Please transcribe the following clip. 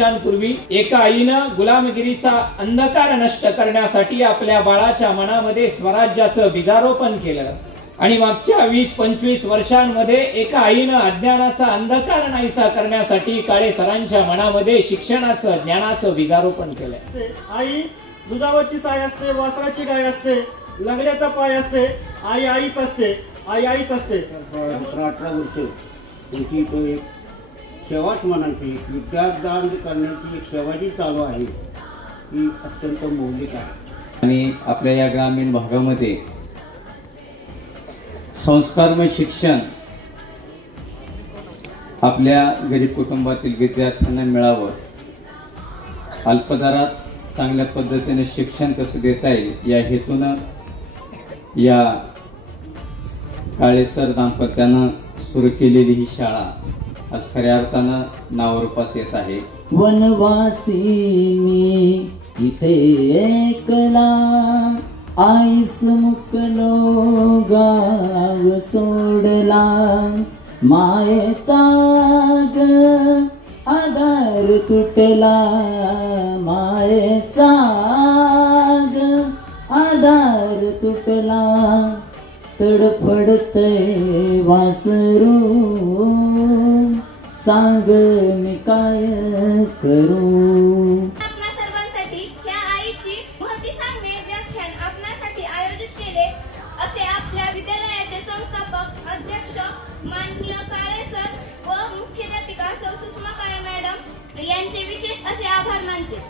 वर्षांपूर्वी एका आईनं गुलामगिरीचा अंधकार नष्ट करण्यासाठी आपल्या बाळाच्या मनामध्ये स्वराज्याचं बीजारोपण केलं आणि मागच्या 20-25 वर्षांमध्ये एका आईनं अज्ञानाचा अंधकार नाहीसा करण्यासाठी काळे सरांच्या मनामध्ये शिक्षणाचं ज्ञानाचं बीजारोपण केलंय। आई दुधावरची साय असते, वासराची गाय असते, लंगड्याचा पाय असते, आई आईच असते, आई आईच असते। 18 वर्ष त्यांची तो एक सेवाच म्हणायची, विद्यादान करण्याची एक सेवा जी चालू आहे ती अत्यंत मौलिक आहे। आणि आपल्या या ग्रामीण भागामध्ये संस्कारमय शिक्षण आपल्या गरीब कुटुंबातील विद्यार्थ्यांना मिळावं, अल्पदरात चांगल्या पद्धतीने शिक्षण कसं देता येईल या हेतून या काळेसर दाम्पत्यानं सुरू केलेली ही शाळा आज खऱ्या अर्थानं नावारूपास येत आहे। वनवासी मी इथे एकला, आईस मुकलो गाव सोडला, मायेचा ग आधार तुटला, मायेचा ग आधार तुटला, तडफडतय वासरू सांग मी काय करू। आपल्या सर्वांसाठी ह्या आईची महती सांगणे व्याख्यान आपल्यासाठी आयोजित केले असे आपल्या विद्यालयाचे संस्थापक अध्यक्ष माननीय काळे सर व मुख्याध्यापिका सौ सुषमा काळे मॅडम यांचे विशेष असे आभार मानते।